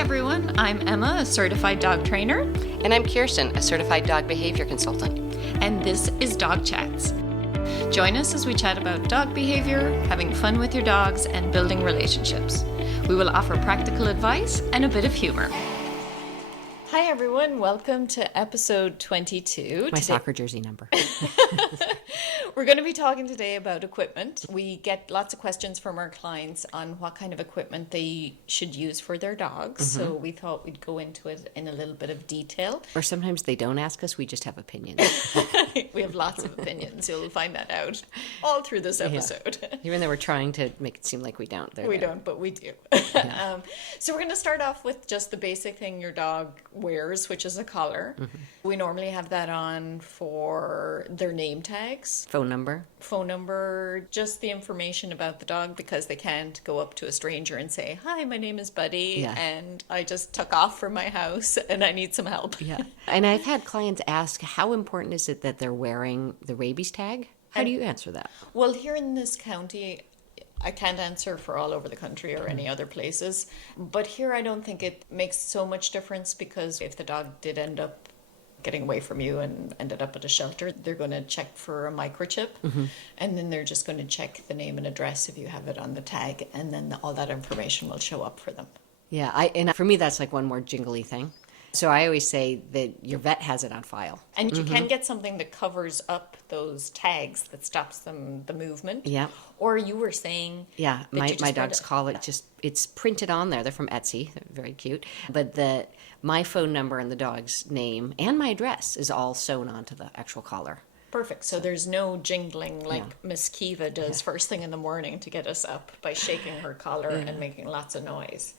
everyone, I'm Emma, a certified dog trainer. And I'm Kirsten, a certified dog behavior consultant. And this is Dog Chats. Join us as we chat about dog behavior, having fun with your dogs, and building relationships. We will offer practical advice and a bit of humor. Hi everyone, welcome to episode 22. My soccer jersey number. We're going to be talking today about equipment. We get lots of questions from our clients on what kind of equipment they should use for their dogs. So we thought we'd go into it in a little bit of detail. Or sometimes they don't ask us, we just have opinions. We have lots of opinions. You'll find that out all through this episode. Yeah. Even though we're trying to make it seem like we don't. We don't, but we do. Yeah. So we're going to start off with just the basic thing your dog wears, which is a collar. We normally have that on for their name tags. Phone number, just the information about the dog, because they can't go up to a stranger and say, "Hi, my name is Buddy, and I just took off from my house and I need some help." Yeah. And I've had clients ask, how important is it that they're wearing the rabies tag? How do you answer that? Well, here in this county, I can't answer for all over the country or any other places, but here I don't think it makes so much difference, because if the dog did end up getting away from you and ended up at a shelter, they're going to check for a microchip, and then they're just going to check the name and address if you have it on the tag, and then all that information will show up for them. Yeah, and for me that's like one more jingly thing. So I always say that your vet has it on file. And you can get something that covers up those tags that stops the movement. Yeah. Or you were saying... Yeah, my dog's collar, it's printed on there. They're from Etsy. They're very cute. But my phone number and the dog's name and my address is all sewn onto the actual collar. Perfect. So there's no jingling like Miss Kiva does first thing in the morning to get us up by shaking her collar and making lots of noise.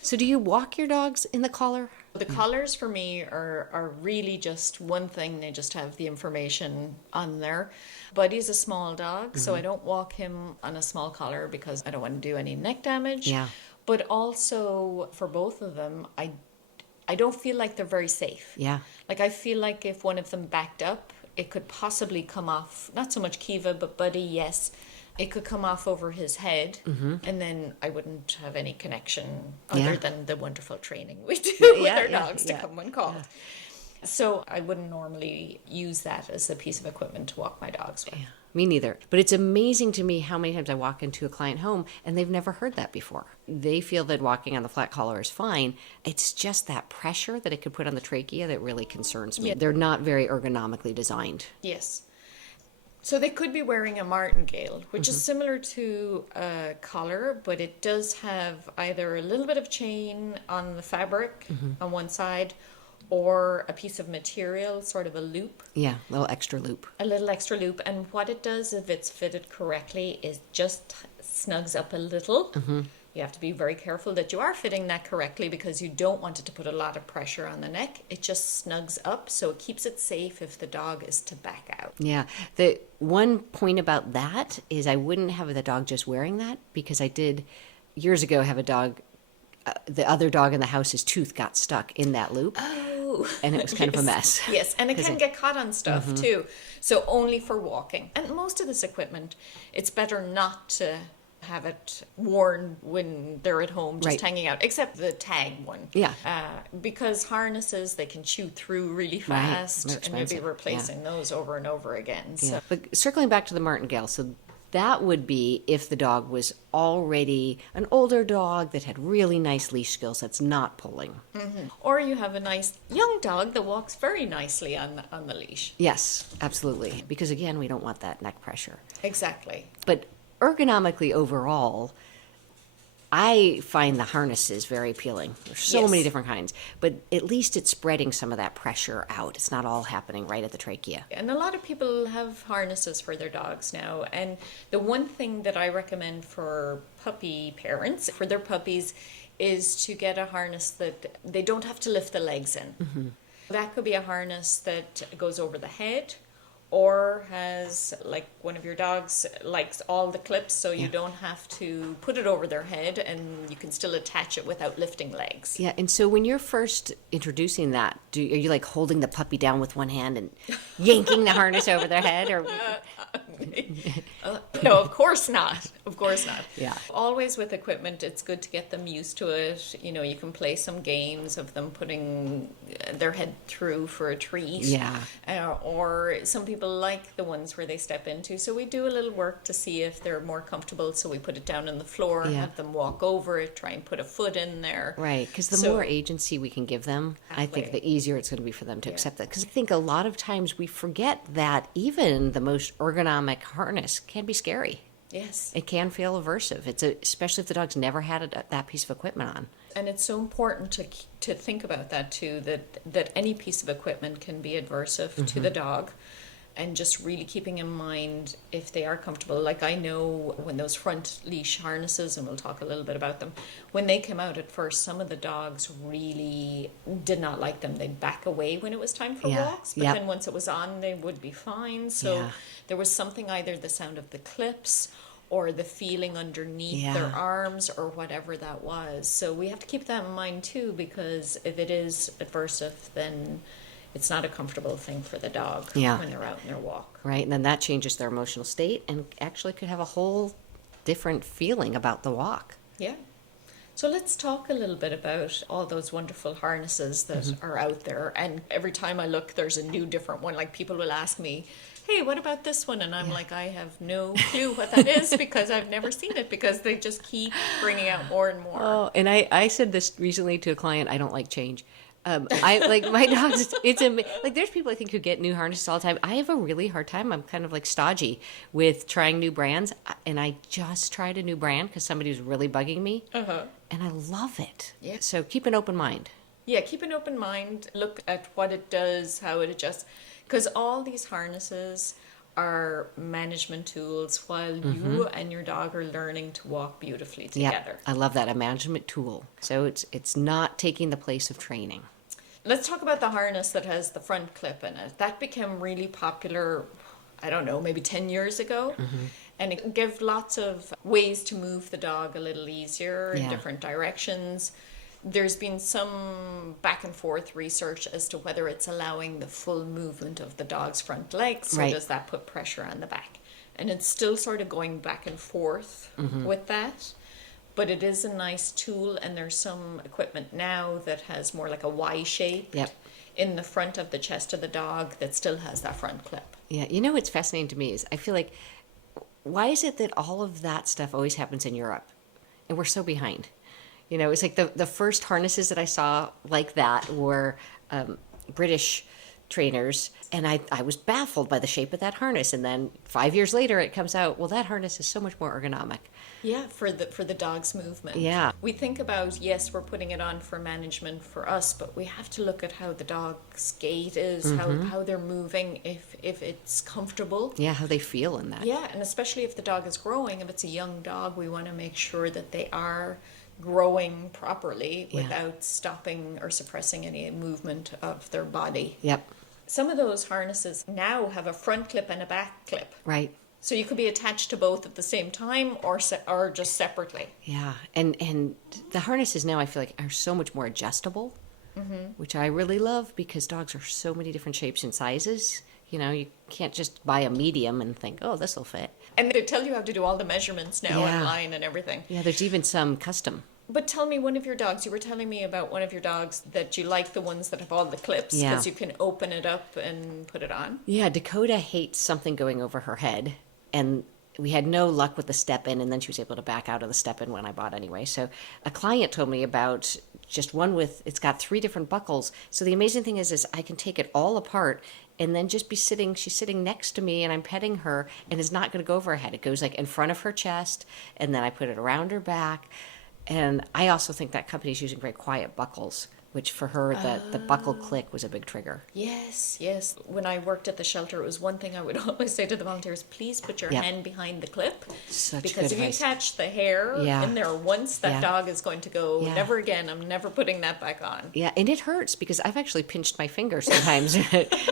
So do you walk your dogs in the collar? The collars for me are really just one thing. They just have the information on there. Buddy's a small dog, so I don't walk him on a small collar because I don't want to do any neck damage. Yeah. But also for both of them, I don't feel like they're very safe. Yeah. Like I feel like if one of them backed up, it could possibly come off, not so much Kiva, but Buddy, yes. It could come off over his head, and then I wouldn't have any connection other than the wonderful training we do with our dogs to come when called. Yeah. So I wouldn't normally use that as a piece of equipment to walk my dogs with. Yeah, me neither. But it's amazing to me how many times I walk into a client home and they've never heard that before. They feel that walking on the flat collar is fine. It's just that pressure that it could put on the trachea that really concerns me. Yeah. They're not very ergonomically designed. Yes. So they could be wearing a martingale, which is similar to a collar, but it does have either a little bit of chain on the fabric on one side, or a piece of material, sort of a loop. Yeah, a little extra loop. A little extra loop. And what it does, if it's fitted correctly, is just snugs up a little. You have to be very careful that you are fitting that correctly, because you don't want it to put a lot of pressure on the neck. It just snugs up, so it keeps it safe if the dog is to back out. Yeah. The one point about that is I wouldn't have the dog just wearing that, because I did years ago have a dog, the other dog in the house's tooth got stuck in that loop. Oh. And it was kind of a mess. Yes, and it can get caught on stuff too. So only for walking. And most of this equipment, it's better not to have it worn when they're at home just hanging out, except the tag one. Yeah. Because harnesses, they can chew through really fast, and you'll be replacing those over and over again. Yeah. So. But circling back to the martingale, so that would be if the dog was already an older dog that had really nice leash skills that's not pulling. Or you have a nice young dog that walks very nicely on the leash. Yes, absolutely. Because again, we don't want that neck pressure. Exactly. But ergonomically overall, I find the harnesses very appealing. There's so many different kinds, but at least it's spreading some of that pressure out. It's not all happening right at the trachea. And a lot of people have harnesses for their dogs now. And the one thing that I recommend for puppy parents, for their puppies, is to get a harness that they don't have to lift the legs in. That could be a harness that goes over the head, or has, like one of your dogs likes all the clips, so you don't have to put it over their head, and you can still attach it without lifting legs. Yeah, and so when you're first introducing that, are you like holding the puppy down with one hand and yanking the harness over their head, or No, of course not. Of course not. Yeah. Always with equipment, it's good to get them used to it. You know, you can play some games of them putting their head through for a treat. Yeah. Or some people like the ones where they step into. So we do a little work to see if they're more comfortable. So we put it down on the floor, Yeah. have them walk over it, try and put a foot in there. Right, because the So- more agency we can give them, I think Exactly. the easier it's going to be for them to accept that. Because I think a lot of times we forget that even the most ergonomic harness can be scary. Yes. It can feel aversive. Especially if the dog's never had that piece of equipment on. And it's so important to think about that too, that any piece of equipment can be aversive to the dog, and just really keeping in mind if they are comfortable. Like I know when those front leash harnesses, and we'll talk a little bit about them, when they came out at first, some of the dogs really did not like them. They'd back away when it was time for Yeah. walks, but Yep. then once it was on, they would be fine. So Yeah. there was something, either the sound of the clips or the feeling underneath their Yeah. arms or whatever that was. So we have to keep that in mind too, because if it is aversive, then it's not a comfortable thing for the dog Yeah. when they're out in their walk. Right, and then that changes their emotional state and actually could have a whole different feeling about the walk. Yeah. So let's talk a little bit about all those wonderful harnesses that are out there. And every time I look, there's a new different one. Like people will ask me, hey, what about this one? And I'm like, I have no clue what that is because I've never seen it, because they just keep bringing out more and more. Oh, and I said this recently to a client. I don't like change. I like my dogs. Like there's people I think who get new harnesses all the time. I have a really hard time. I'm kind of like stodgy with trying new brands, and I just tried a new brand because somebody was really bugging me, and I love it. Yeah. So keep an open mind. Yeah, keep an open mind. Look at what it does, how it adjusts. Because all these harnesses are management tools while you and your dog are learning to walk beautifully together. I love that, a management tool. So it's not taking the place of training. Let's talk about the harness that has the front clip in it. That became really popular, I don't know, maybe 10 years ago. And it gave lots of ways to move the dog a little easier in Yeah. different directions. There's been some back and forth research as to whether it's allowing the full movement of the dog's front legs, or Right. does that put pressure on the back? And it's still sort of going back and forth with that. But it is a nice tool, and there's some equipment now that has more like a Y shape Yep. in the front of the chest of the dog that still has that front clip. Yeah, you know what's fascinating to me is I feel like, why is it that all of that stuff always happens in Europe, and we're so behind? You know, it's like the first harnesses that I saw like that were British trainers, and I was baffled by the shape of that harness. And then 5 years later, it comes out, well, that harness is so much more ergonomic. Yeah, for the dog's movement. Yeah. We think about, yes, we're putting it on for management for us, but we have to look at how the dog's gait is, how they're moving, if it's comfortable. Yeah, how they feel in that. Yeah, and especially if the dog is growing, if it's a young dog, we want to make sure that they are growing properly Yeah. without stopping or suppressing any movement of their body. Yep, Some of those harnesses now have a front clip and a back clip. right. So you could be attached to both at the same time or just separately. Yeah, and the harnesses now I feel like are so much more adjustable, which I really love because dogs are so many different shapes and sizes. You know, you can't just buy a medium and think, oh, this will fit. And they tell you how to do all the measurements now Yeah. online and everything. Yeah, there's even some custom. But tell me, one of your dogs, you were telling me about one of your dogs that you like the ones that have all the clips Yeah. because you can open it up and put it on. Yeah, Dakota hates something going over her head, and we had no luck with the step-in, and then she was able to back out of the step-in when I bought anyway. So a client told me about just one with, it's got 3 different buckles. So the amazing thing is I can take it all apart and then just be she's sitting next to me and I'm petting her, and it's not going to go over her head. It goes like in front of her chest, and then I put it around her back. And I also think that company's using very quiet buckles, which for her, the buckle click was a big trigger. Yes, yes. When I worked at the shelter, it was one thing I would always say to the volunteers, please put your Yep. hand behind the clip. Such Because good if you advice. catch the hair Yeah. in there once, that Yeah. dog is going to go, Yeah. never again, I'm never putting that back on. Yeah, and it hurts because I've actually pinched my finger sometimes.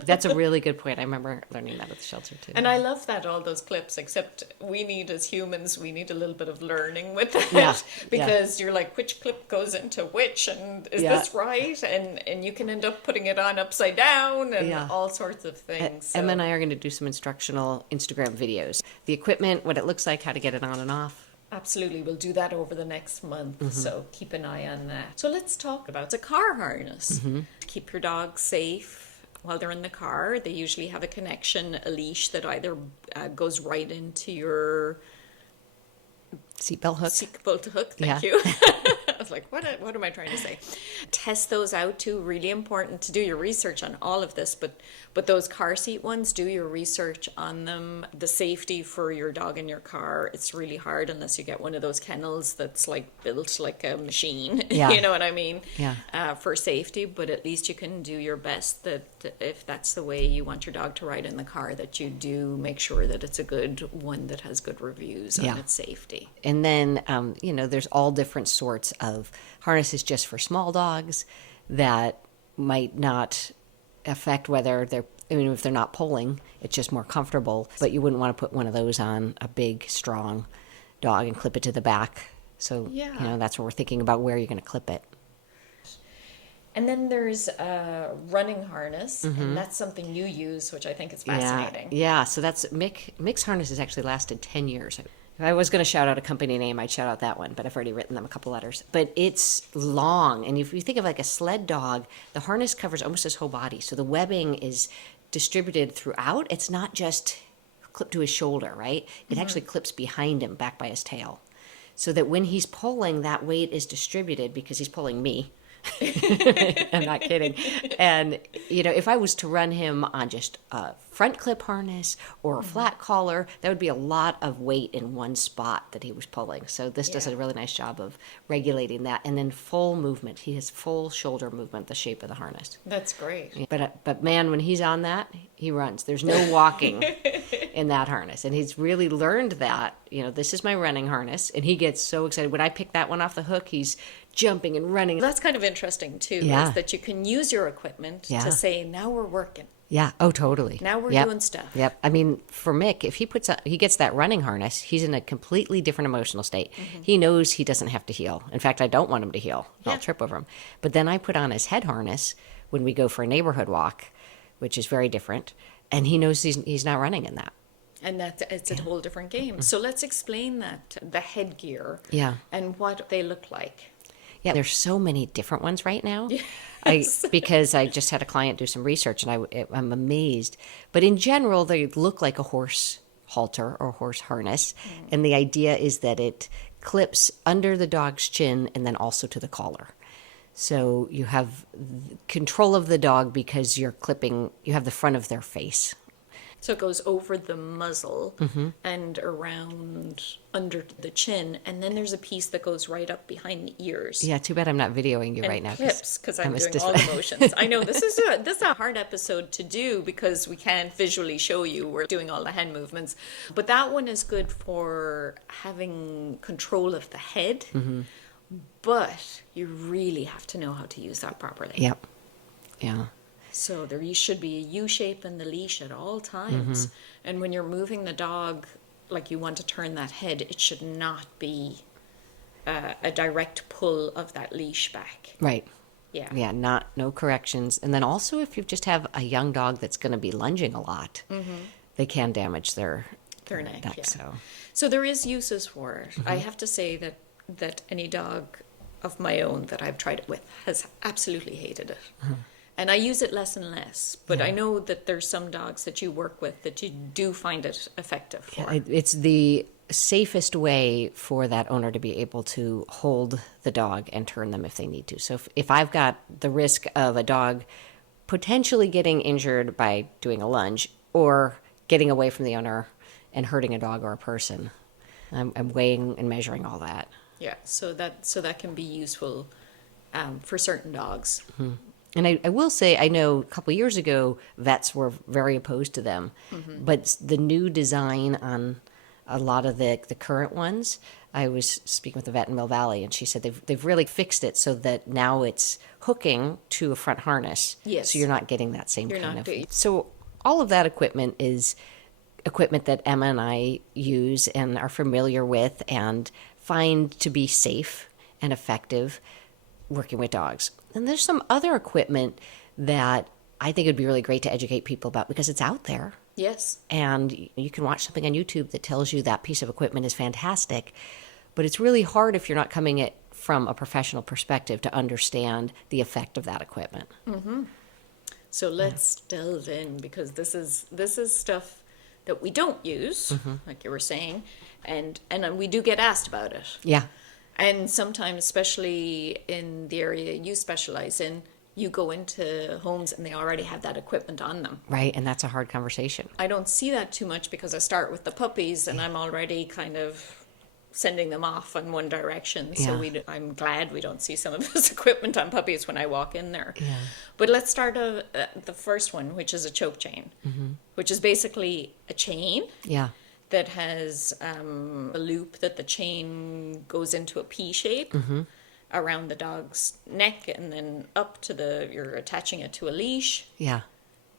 That's a really good point. I remember learning that at the shelter too. And I love that, all those clips, except we need, as humans, we need a little bit of learning with that. Yeah, Because you're like, which clip goes into which, and is Yeah. this right? right, and you can end up putting it on upside down and Yeah. all sorts of things. So. Emma and I are going to do some instructional Instagram videos. The equipment, what it looks like, how to get it on and off. Absolutely, we'll do that over the next month, so keep an eye on that. So let's talk about the car harness. Keep your dog safe while they're in the car. They usually have a connection, a leash that either goes right into your Seatbelt hook. seatbelt hook. Thank Yeah. you. I was like, what am I trying to say? Test those out too. Really important to do your research on all of this, but those car seat ones, do your research on them. The safety for your dog in your car, it's really hard unless you get one of those kennels that's like built like a machine. Yeah. You know what I mean? Yeah. For safety, but at least you can do your best that if that's the way you want your dog to ride in the car, that you do make sure that it's a good one that has good reviews on Yeah. its safety. And then, there's all different sorts of harnesses just for small dogs that might not affect whether if they're not pulling, it's just more comfortable. But you wouldn't want to put one of those on a big, strong dog and clip it to the back. So, Yeah. that's what we're thinking about, where you're going to clip it. And then there's a running harness, and that's something you use, which I think is fascinating. Yeah. So that's Mick's harness has actually lasted 10 years. If I was going to shout out a company name, I'd shout out that one, but I've already written them a couple letters. But it's long, and if you think of like a sled dog, the harness covers almost his whole body. So the webbing is distributed throughout. It's not just clipped to his shoulder, right? It actually clips behind him, back by his tail. So that when he's pulling, that weight is distributed because he's pulling me. I'm not kidding. And, if I was to run him on just a front clip harness or a flat collar, that would be a lot of weight in one spot that he was pulling. So this does Yeah. a really nice job of regulating that. And then full movement. He has full shoulder movement, the shape of the harness. That's great. But man, when he's on that, he runs. There's no walking in that harness. And he's really learned that, this is my running harness. And he gets so excited. When I pick that one off the hook, he's jumping and running. That's kind of interesting too, Yeah. is that you can use your equipment Yeah. to say, now we're working. Yeah. Oh, totally. Now we're Yep. doing stuff. Yep. I mean, for Mick, if he gets that running harness, he's in a completely different emotional state. He knows he doesn't have to heel. In fact, I don't want him to heel. I'll Yeah. trip over him. But then I put on his head harness when we go for a neighborhood walk, which is very different, and he knows he's not running in that. And it's a whole different game. So let's explain that, the headgear Yeah. and what they look like. Yeah, there's so many different ones right now. Yes. Because I just had a client do some research, and I'm amazed. But in general, they look like a horse halter or horse harness, and the idea is that it clips under the dog's chin and then also to the collar. So you have control of the dog because you have the front of their face. So it goes over the muzzle and around under the chin, and then there's a piece that goes right up behind the ears. Yeah, too bad I'm not videoing you And right now. clips, because I'm a doing stiff- all emotions. I know this is a hard episode to do because we can't visually show you. We're doing all the hand movements, but that one is good for having control of the head. But you really have to know how to use that properly. Yep. Yeah. So there should be a U shape in the leash at all times. And when you're moving the dog, like you want to turn that head, it should not be a direct pull of that leash back. Right. Yeah. Yeah, no corrections. And then also if you just have a young dog that's going to be lunging a lot, they can damage their Neck, yeah. So So there is uses for it. I have to say that any dog of my own that I've tried it with has absolutely hated it. And I use it less and less, but I know that there's some dogs that you work with that you do find it effective for. it's the safest way for that owner to be able to hold the dog and turn them if they need to. So if I've got the risk of a dog potentially getting injured by doing a lunge or getting away from the owner and hurting a dog or a person, I'm weighing and measuring all that. Yeah, so that can be useful for certain dogs. And I will say, I know a couple of years ago, vets were very opposed to them. But the new design on a lot of the current ones, I was speaking with a vet in Mill Valley, and she said they've really fixed it so that now it's hooking to a front harness. Yes. So you're not getting that same You're kind not of... doing- So all of that equipment is equipment that Emma and I use and are familiar with and find to be safe and effective working with dogs. And there's some other equipment that I think it'd be really great to educate people about because it's out there. Yes. And you can watch something on YouTube that tells you that piece of equipment is fantastic. But it's really hard if you're not coming at from a professional perspective to understand the effect of that equipment. So let's delve in, because this is stuff that we don't use, like you were saying, and we do get asked about it. Yeah. And sometimes, especially in the area you specialize in, you go into homes and they already have that equipment on them. Right. And that's a hard conversation. I don't see that too much because I start with the puppies and I'm already kind of sending them off in one direction. So I'm glad we don't see some of this equipment on puppies when I walk in there. Yeah. But let's start the first one, which is a choke chain, which is basically a chain Yeah. that has a loop that the chain goes into a P shape around the dog's neck, and then up to you're attaching it to a leash. Yeah.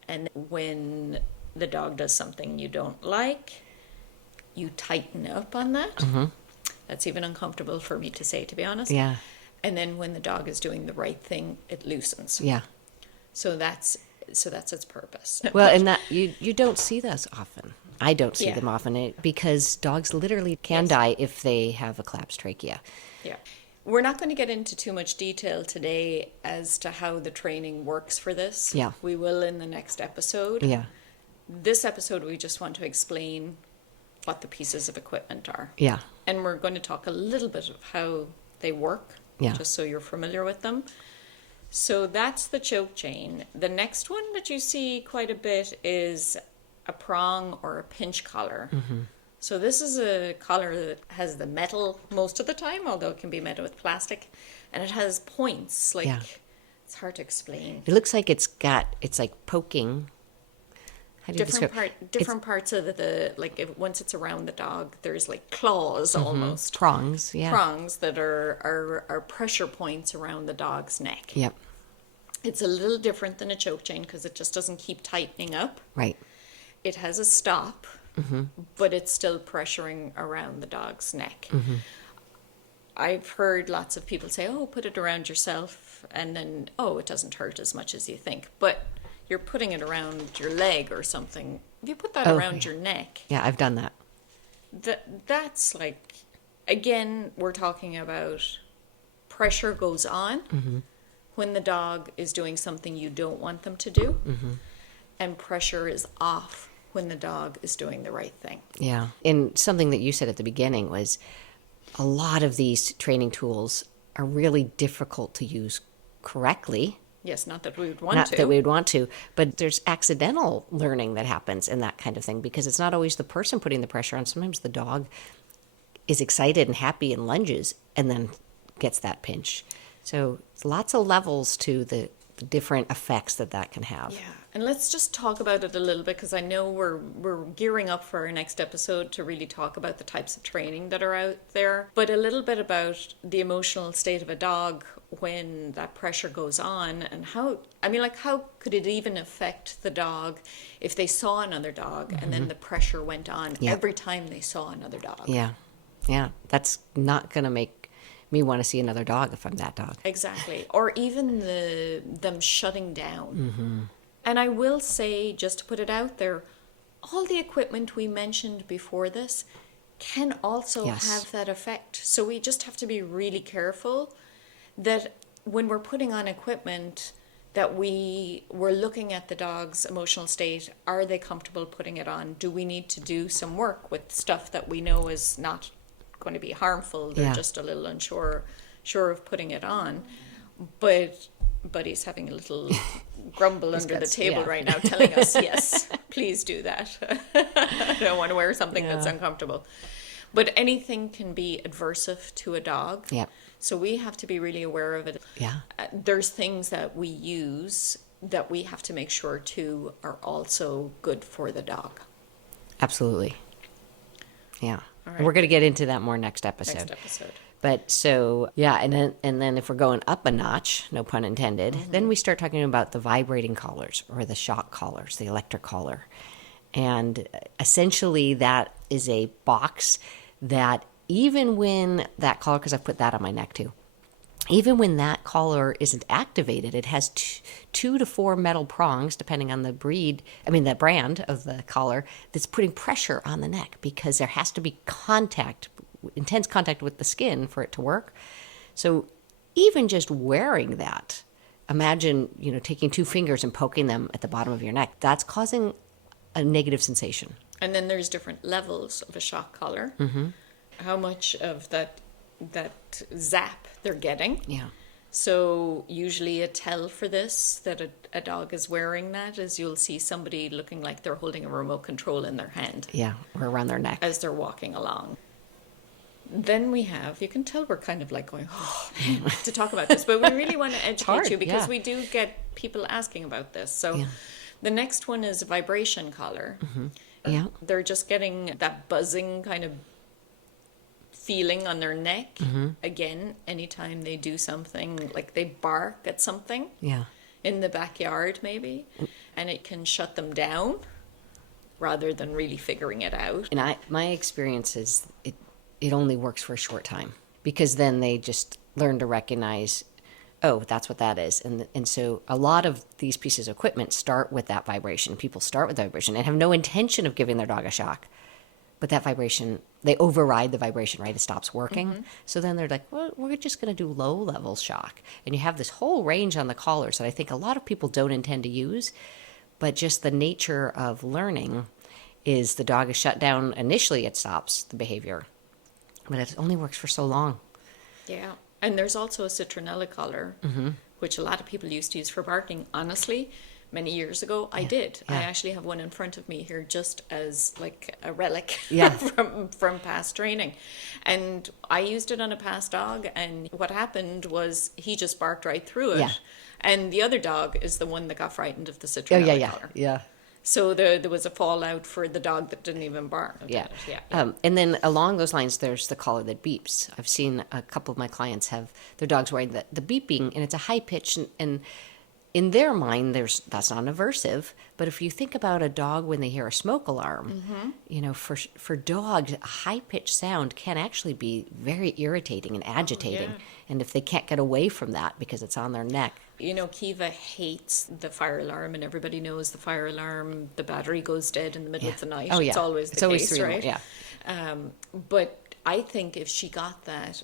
And when the dog does something you don't like, you tighten up on that. That's even uncomfortable for me to say, to be honest. Yeah. And then when the dog is doing the right thing, it loosens. Yeah. So that's its purpose. Well, and that you don't see those often. I don't see Yeah. them often because dogs literally can die if they have a collapsed trachea. Yeah. We're not going to get into too much detail today as to how the training works for this. Yeah. We will in the next episode. Yeah. This episode, we just want to explain what the pieces of equipment are. Yeah. And we're going to talk a little bit of how they work, Yeah. just so you're familiar with them. So that's the choke chain. The next one that you see quite a bit is a prong or a pinch collar. So this is a collar that has the metal most of the time, although it can be made with plastic, and it has points. Like, Yeah. it's hard to explain. It looks like it's like poking. How do you describe Different parts of once it's around the dog, there's like claws almost. prongs? Yeah. Prongs that are pressure points around the dog's neck. Yep. It's a little different than a choke chain because it just doesn't keep tightening up. Right. It has a stop, but it's still pressuring around the dog's neck. I've heard lots of people say, oh, put it around yourself, and then, oh, it doesn't hurt as much as you think. But you're putting it around your leg or something. If you put that around your neck, Yeah, I've done that. that's like, again, we're talking about pressure goes on when the dog is doing something you don't want them to do, and pressure is off when the dog is doing the right thing. Yeah. And something that you said at the beginning was a lot of these training tools are really difficult to use correctly. Yes, not that we would want Not to. that we would want to, but there's accidental learning that happens in that kind of thing because it's not always the person putting the pressure on. Sometimes the dog is excited and happy and lunges and then gets that pinch. So lots of levels to the different effects that can have. Yeah, and let's just talk about it a little bit because I know we're gearing up for our next episode to really talk about the types of training that are out there, but a little bit about the emotional state of a dog when that pressure goes on and how could it even affect the dog if they saw another dog and then the pressure went on every time they saw another dog. Yeah. Yeah. That's not going to make me want to see another dog if I'm that dog. Exactly. Or even them shutting down. And I will say, just to put it out there, all the equipment we mentioned before this can also have that effect. So we just have to be really careful that when we're putting on equipment that we're looking at the dog's emotional state. Are they comfortable putting it on? Do we need to do some work with stuff that we know is not going to be harmful? They're just a little unsure of putting it on. But he's having a little grumble under the table right now telling us, yes, please do that. I don't want to wear something that's uncomfortable. But anything can be adversive to a dog. Yeah. So we have to be really aware of it. Yeah. There's things that we use that we have to make sure too are also good for the dog. Absolutely. Yeah. All right. We're going to get into that more next episode. But so, yeah, and then if we're going up a notch, no pun intended, then we start talking about the vibrating collars or the shock collars, the electric collar. And essentially that is a box that even when that collar, because I've put that on my neck too, even when that collar isn't activated, it has 2 to 4 metal prongs, depending on the the brand of the collar, that's putting pressure on the neck because there has to be intense contact with the skin for it to work. So even just wearing that, imagine, taking 2 fingers and poking them at the bottom of your neck. That's causing a negative sensation. And then there's different levels of a shock collar. How much of that zap they're getting. Yeah. So usually a tell for this, that a dog is wearing that, is you'll see somebody looking like they're holding a remote control in their hand. Yeah, or around their neck. As they're walking along. Then you can tell we're kind of like going, oh, man, to talk about this, but we really want to educate you because we do get people asking about this. So the next one is a vibration collar. Yeah. They're just getting that buzzing kind of feeling on their neck. Again, anytime they do something, like they bark at something in the backyard maybe, and it can shut them down rather than really figuring it out. And my experience is it only works for a short time, because then they just learn to recognize, oh, that's what that is. And so a lot of these pieces of equipment start with that vibration. People start with vibration and have no intention of giving their dog a shock. But that vibration, they override the vibration, right? It stops working. So then they're like, well, we're just going to do low-level shock. And you have this whole range on the collars that I think a lot of people don't intend to use. But just the nature of learning is the dog is shut down. Initially, it stops the behavior. But it only works for so long. Yeah. And there's also a citronella collar, which a lot of people used to use for barking. Honestly, many years ago, I did. I actually have one in front of me here just as like a relic from past training. And I used it on a past dog, and what happened was he just barked right through it. Yeah. And the other dog is the one that got frightened of the citronella collar. Yeah. So there was a fallout for the dog that didn't even bark. And then along those lines, there's the collar that beeps. I've seen a couple of my clients have their dogs wearing the beeping, and it's a high pitch, and in their mind, that's not aversive. But if you think about a dog when they hear a smoke alarm, for dogs, a high pitched sound can actually be very irritating and agitating. And if they can't get away from that because it's on their neck. Kiva hates the fire alarm, and everybody knows the fire alarm, the battery goes dead in the middle of the night. It's always the case, right? But I think if she got that,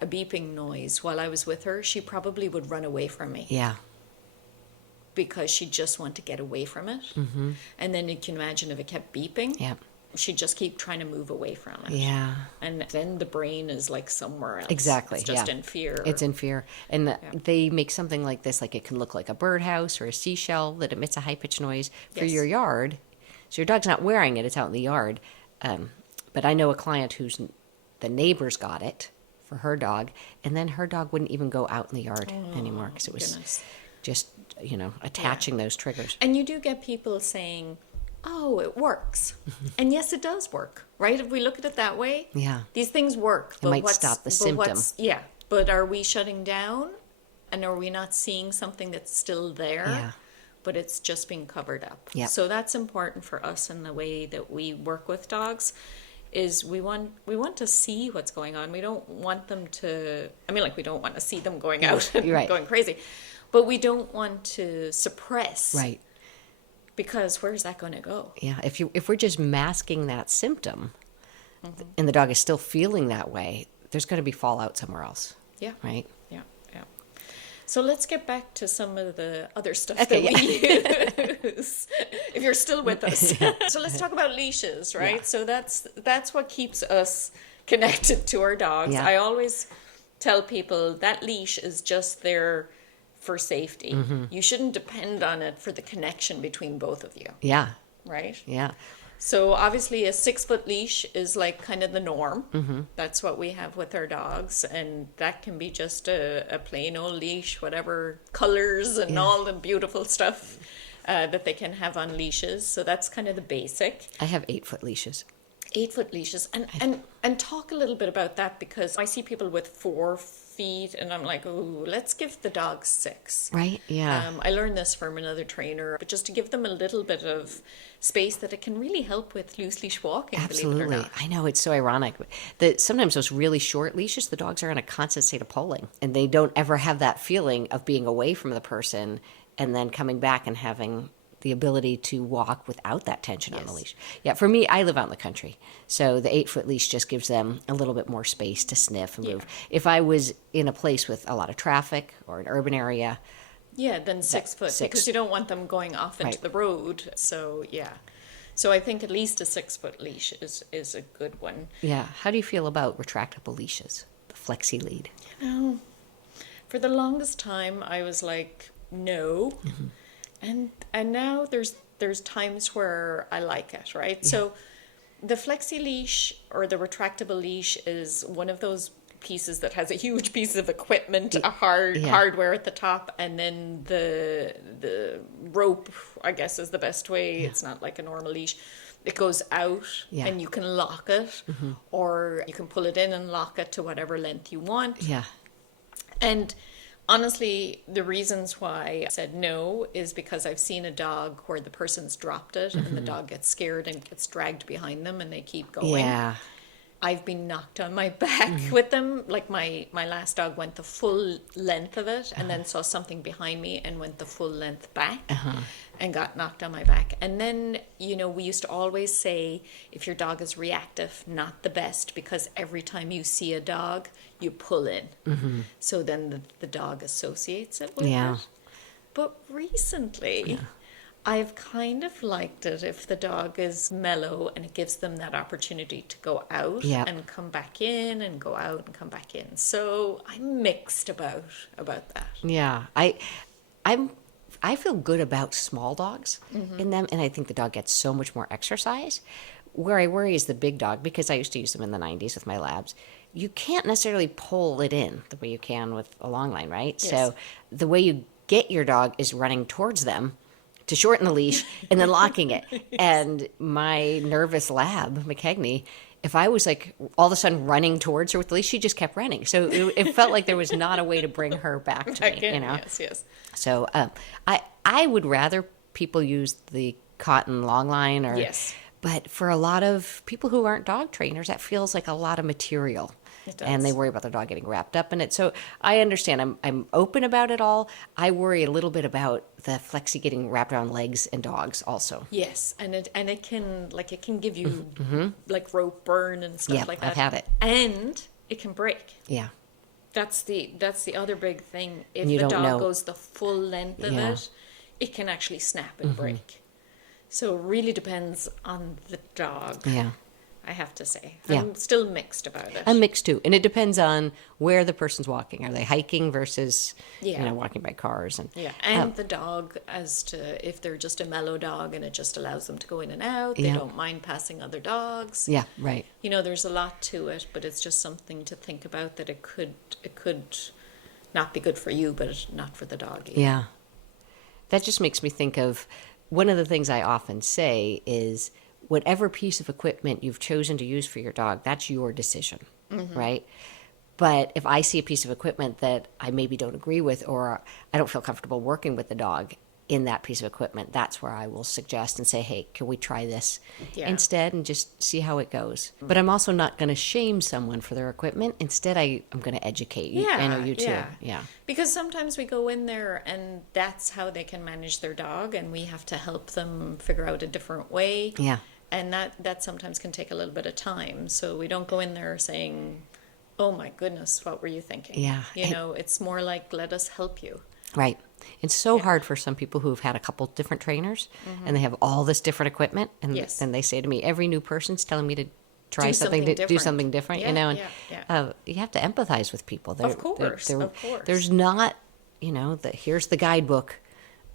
a beeping noise while I was with her, she probably would run away from me. Yeah. Because she'd just want to get away from it. And then you can imagine if it kept beeping. Yeah. She'd just keep trying to move away from it. Yeah. And then the brain is like somewhere else. Exactly. It's just in fear. It's in fear. And they make something like this, like it can look like a birdhouse or a seashell that emits a high-pitched noise for your yard. So your dog's not wearing it, it's out in the yard. But I know a client the neighbors got it for her dog, and then her dog wouldn't even go out in the yard anymore because it was just, attaching those triggers. And you do get people saying, oh, it works. And yes, it does work, right? If we look at it that way, these things work. It might stop the symptom. But are we shutting down? And are we not seeing something that's still there? Yeah. But it's just being covered up. Yeah. So that's important for us in the way that we work with dogs. Is we want to see what's going on. We don't want them to. We don't want to see them going out and going crazy, but we don't want to suppress. Right. Because where's that going to go? Yeah. If we're just masking that symptom, and the dog is still feeling that way, there's going to be fallout somewhere else. Yeah. Right. Yeah. Yeah. So let's get back to some of the other stuff that we use. If you're still with us. So let's talk about leashes, right? Yeah. So that's what keeps us connected to our dogs. Yeah. I always tell people that leash is just there for safety. You shouldn't depend on it for the connection between both of you. Yeah. Right? Yeah. So obviously a 6-foot leash is like kind of the norm. That's what we have with our dogs, and that can be just a plain old leash, whatever colors and all the beautiful stuff that they can have on leashes. So that's kind of the basic. I have 8-foot leashes. 8-foot leashes, and talk a little bit about that, because I see people with 4 feet, and I'm like, oh, let's give the dog 6. Right? Yeah. I learned this from another trainer, but just to give them a little bit of space that it can really help with loose leash walking, believe it or Absolutely. not. I know it's so ironic that sometimes those really short leashes, the dogs are in a constant state of pulling and they don't ever have that feeling of being away from the person and then coming back and having the ability to walk without that tension on the Yes. leash. Yeah, for me, I live out in the country. So the 8-foot leash just gives them a little bit more space to sniff and move. Yeah. If I was in a place with a lot of traffic or an urban area, Yeah, then 6 foot, 6. because you don't want them going off into Right. the road. So, yeah. So I think at least a 6 foot leash is a good one. yeah. How do you feel about retractable leashes? The flexi lead. For the longest time, I was like, no. And now there's times where I like it, right? So the flexi leash or the retractable leash is one of those pieces that has a huge piece of equipment, a Yeah. hardware at the top, and then the rope, I guess, is the best way. It's not like a normal leash. It goes out Yeah. and you can lock it, or you can pull it in and lock it to whatever length you want. Yeah. And honestly, the reasons why I said no is because I've seen a dog where the person's dropped it and the dog gets scared and gets dragged behind them and they keep going. Yeah. I've been knocked on my back with them. Like my last dog went the full length of it and then saw something behind me and went the full length back and got knocked on my back. And then, we used to always say if your dog is reactive, not the best, because every time you see a dog, you pull in. So then the dog associates it with Yeah. it. But recently, I've kind of liked it if the dog is mellow and it gives them that opportunity to go out Yeah. and come back in and go out and come back in. So I'm mixed about that. Yeah, I feel good about small dogs in them, and I think the dog gets so much more exercise. Where I worry is the big dog, because I used to use them in the 90s with my labs. You can't necessarily pull it in the way you can with a long line, right? Yes. So the way you get your dog is running towards them to shorten the leash and then locking it. And my nervous lab, McKegney, if I was like all of a sudden running towards her with the leash, she just kept running. So it felt like there was not a way to bring her back to me, Again, yes. So I would rather people use the cotton long line or Yes. but for a lot of people who aren't dog trainers, that feels like a lot of material. It does. And they worry about their dog getting wrapped up in it. So I understand. I'm open about it all. I worry a little bit about the flexi getting wrapped around legs and dogs also. Yes, and it can give you like rope burn and stuff Yeah, like that. I've had it. And it can break. Yeah. That's the other big thing. If You the don't dog know. goes the full length of Yeah. it can actually snap and break. So it really depends on the dog. Yeah. I have to say. Yeah. I'm still mixed about it. I'm mixed too. And it depends on where the person's walking. Are they hiking versus, Yeah. walking by cars? And Yeah, and the dog, as to if they're just a mellow dog and it just allows them to go in and out, they Yeah. don't mind passing other dogs. Yeah, right. There's a lot to it, but it's just something to think about that it could not be good for you, but not for the dog either. Yeah. That just makes me think of one of the things I often say is whatever piece of equipment you've chosen to use for your dog, that's your decision, right? But if I see a piece of equipment that I maybe don't agree with or I don't feel comfortable working with the dog in that piece of equipment, that's where I will suggest and say, hey, can we try this Yeah. instead and just see how it goes? But I'm also not going to shame someone for their equipment. Instead, I'm going to educate you. I know you too. Yeah. Because sometimes we go in there and that's how they can manage their dog, and we have to help them figure out a different way. Yeah. And that sometimes can take a little bit of time. So we don't go in there saying, oh my goodness, what were you thinking? Yeah. It's more like, let us help you. Right. It's so hard for some people who've had a couple different trainers and they have all this different equipment. And Yes. then they say to me, every new person's telling me to try Do something, something do different. something different, Yeah, and yeah. you have to empathize with people. Of course. There's not, here's the guidebook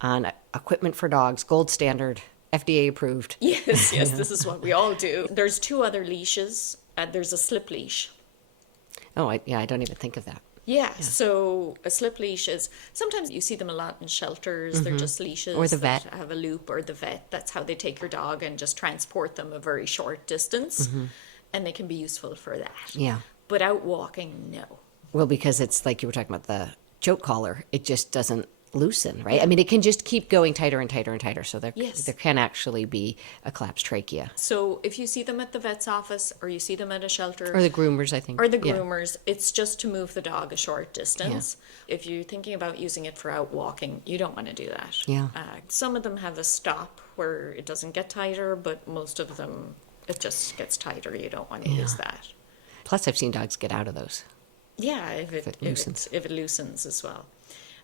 on equipment for dogs, gold standard, FDA approved. Yes, this is what we all do. There's 2 other leashes. There's a slip leash. Oh, I don't even think of that. Yeah, so a slip leash is, sometimes you see them a lot in shelters. They're just leashes. Or the that vet. have a loop, or the vet. That's how they take your dog and just transport them a very short distance. And they can be useful for that. Yeah. But out walking, no. Well, because it's like you were talking about the choke collar, it just doesn't loosen, right? I mean, it can just keep going tighter and tighter and tighter. So Yes. there can actually be a collapsed trachea. So if you see them at the vet's office or you see them at a shelter Or the groomers, I think. or the Yeah. groomers, it's just to move the dog a short distance. If you're thinking about using it for out walking, you don't want to do that. Yeah. Some of them have a stop where it doesn't get tighter, but most of them, it just gets tighter. You don't want to use that. Plus, I've seen dogs get out of those. Yeah, if it loosens. If it loosens as well.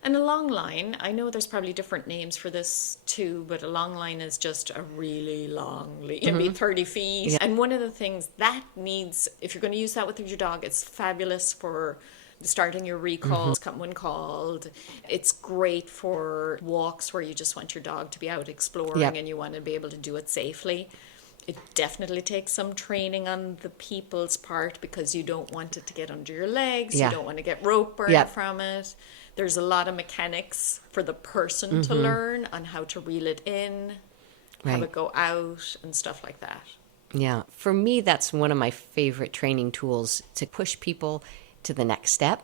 And a long line, I know there's probably different names for this too, but a long line is just a really long lead. It can be 30 feet. Yeah. And one of the things that needs, if you're going to use that with your dog, it's fabulous for starting your recalls, when called. It's great for walks where you just want your dog to be out exploring Yep. and you want to be able to do it safely. It definitely takes some training on the people's part because you don't want it to get under your legs. Yeah. You don't want to get rope burn Yep. from it. There's a lot of mechanics for the person to learn on how to reel it in, have Right. it go out, and stuff like that. Yeah. For me, that's one of my favorite training tools to push people to the next step,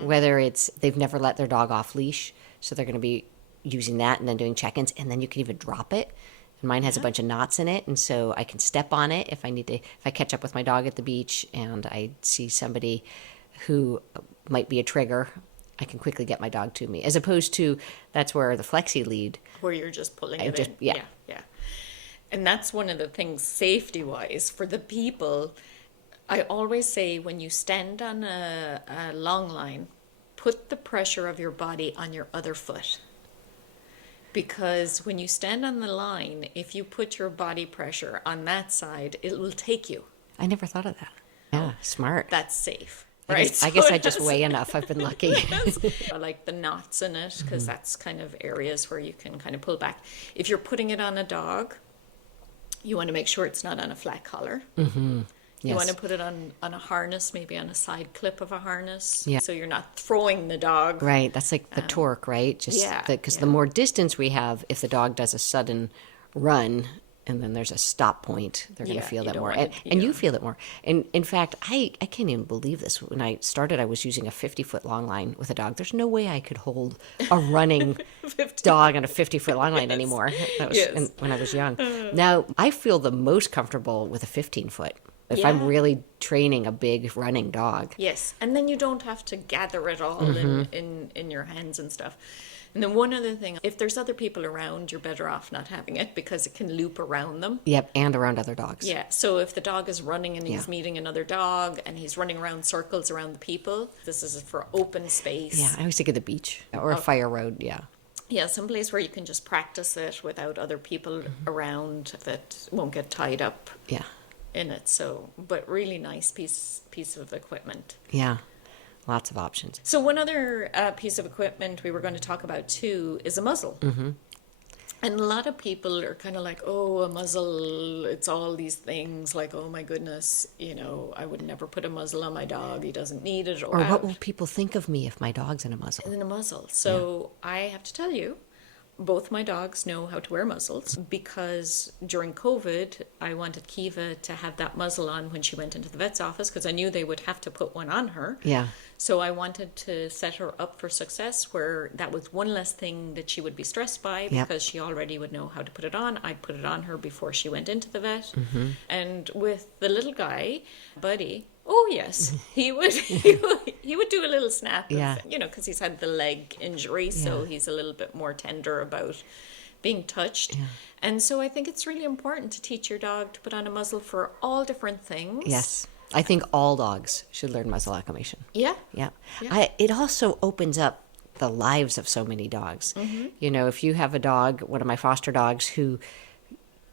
whether it's they've never let their dog off leash, so they're going to be using that and then doing check-ins, and then you can even drop it. And mine has a bunch of knots in it, and so I can step on it if I need to. If I catch up with my dog at the beach and I see somebody who might be a trigger, I can quickly get my dog to me. As opposed to that's where the flexi lead. Where you're just pulling I it just- in. yeah. Yeah. And that's one of the things safety-wise for the people. I always say when you stand on a long line, put the pressure of your body on your other foot. Because when you stand on the line, if you put your body pressure on that side, it will take you. I never thought of that. Yeah, smart. That's safe. I Right? guess, I guess So I just that's- weigh enough. I've been lucky. I like the knots in it because that's kind of areas where you can kind of pull back. If you're putting it on a dog, you want to make sure it's not on a flat collar. You Yes. want to put it on a harness, maybe on a side clip of a harness, Yeah. so you're not throwing the dog. Right. That's like the torque, right? Just yeah, because yeah. the more distance we have, if the dog does a sudden run and then there's a stop point, they're going Yeah, to feel you that don't more. want And, it- and you yeah. feel it more. And in fact, I can't even believe this. When I started, I was using a 50-foot long line with a dog. There's no way I could hold a running dog on a 50-foot long line anymore. That was Yes. when I was young. Now, I feel the most comfortable with a 15-foot. If I'm Yeah. really training a big running dog. Yes, and then you don't have to gather it all in your hands and stuff. And then one other thing, if there's other people around, you're better off not having it because it can loop around them. Yep, and around other dogs. Yeah, so if the dog is running and he's Yeah. meeting another dog and he's running around circles around the people, this is for open space. Yeah, I always think of the beach or a fire road. Yeah. Yeah, someplace where you can just practice it without other people around that won't get tied up Yeah. in it. So, but really nice piece of equipment. Yeah. Lots of options. So one other piece of equipment we were going to talk about too is a muzzle. And a lot of people are kind of like, oh, a muzzle, it's all these things like, oh my goodness, I would never put a muzzle on my dog. He doesn't need it. Or what will people think of me if my dog's in a muzzle? In a muzzle. So I have to tell you, both my dogs know how to wear muzzles because during COVID, I wanted Kiva to have that muzzle on when she went into the vet's office because I knew they would have to put one on her. Yeah. So I wanted to set her up for success where that was one less thing that she would be stressed by Yep. because she already would know how to put it on. I'd put it on her before she went into the vet. And with the little guy, Buddy, oh yes, he would he would do a little snap, Yeah. because he's had the leg injury, so Yeah. he's a little bit more tender about being touched. Yeah. And so I think it's really important to teach your dog to put on a muzzle for all different things. Yes. I think all dogs should learn muzzle acclimation. Yeah. Yeah. Yeah. It also opens up the lives of so many dogs. If you have a dog, one of my foster dogs, who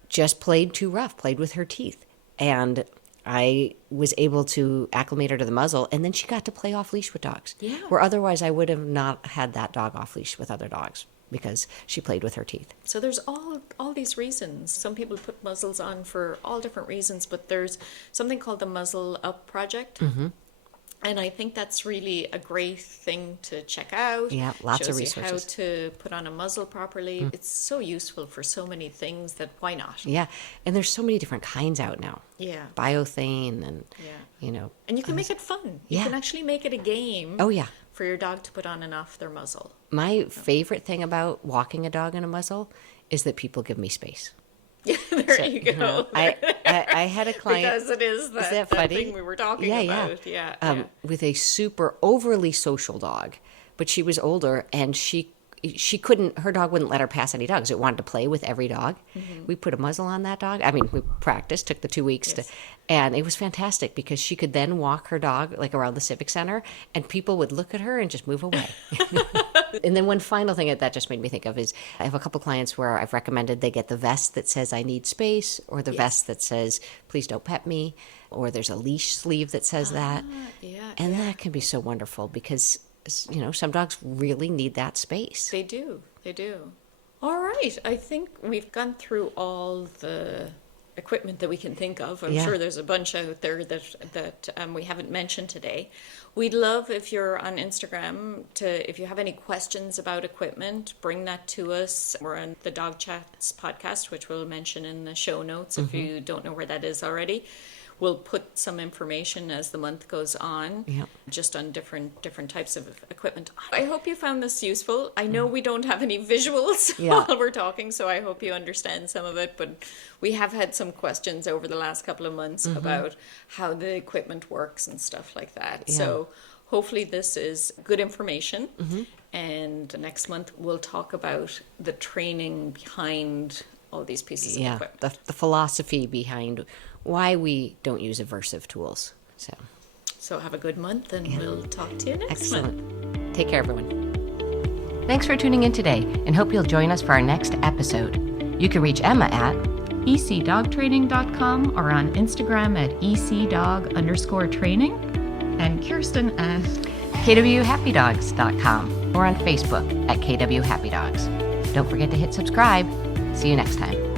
just played too rough, played with her teeth, and I was able to acclimate her to the muzzle, and then she got to play off leash with dogs. Yeah. Where otherwise I would have not had that dog off leash with other dogs because she played with her teeth. So there's all these reasons. Some people put muzzles on for all different reasons, but there's something called the Muzzle Up Project. And I think that's really a great thing to check out. Yeah, lots of Shows you how resources. to put on a muzzle properly. It's so useful for so many things that why not? Yeah, and there's so many different kinds out now. Yeah. Biothane and, Yeah. And you can make it fun. You Yeah. can actually make it a game. Oh, yeah. For your dog to put on and off their muzzle. My favorite thing about walking a dog in a muzzle is that people give me space. There you go. I had a client. Because it is that funny? thing we were talking about. Yeah. With a super overly social dog, but she was older and she couldn't, her dog wouldn't let her pass any dogs. It wanted to play with every dog. We put a muzzle on that dog. I mean, we practiced, took the 2 weeks and it was fantastic because she could then walk her dog like around the Civic Center and people would look at her and just move away. And then one final thing that just made me think of is I have a couple clients where I've recommended they get the vest that says I need space, or the vest that says please don't pet me, or there's a leash sleeve that says that. And that can be so wonderful because, you know, some dogs really need that space. They do. They do. All right. I think we've gone through all the equipment that we can think of. I'm sure there's a bunch out there that we haven't mentioned today. We'd love if you're on Instagram if you have any questions about equipment, bring that to us. We're on the Dog Chats podcast, which we'll mention in the show notes if you don't know where that is already. We'll put some information as the month goes on, just on different types of equipment. I hope you found this useful. I know we don't have any visuals while we're talking, so I hope you understand some of it. But we have had some questions over the last couple of months about how the equipment works and stuff like that. So hopefully this is good information. And next month we'll talk about the training behind all these pieces of equipment. The philosophy behind why we don't use aversive tools. So have a good month, and we'll talk to you next month. Excellent. Take care, everyone. Thanks for tuning in today, and hope you'll join us for our next episode. You can reach Emma at ecdogtraining.com or on Instagram at ecdog_training, and Kirsten at kwhappydogs.com or on Facebook at kwhappydogs. Don't forget to hit subscribe. See you next time.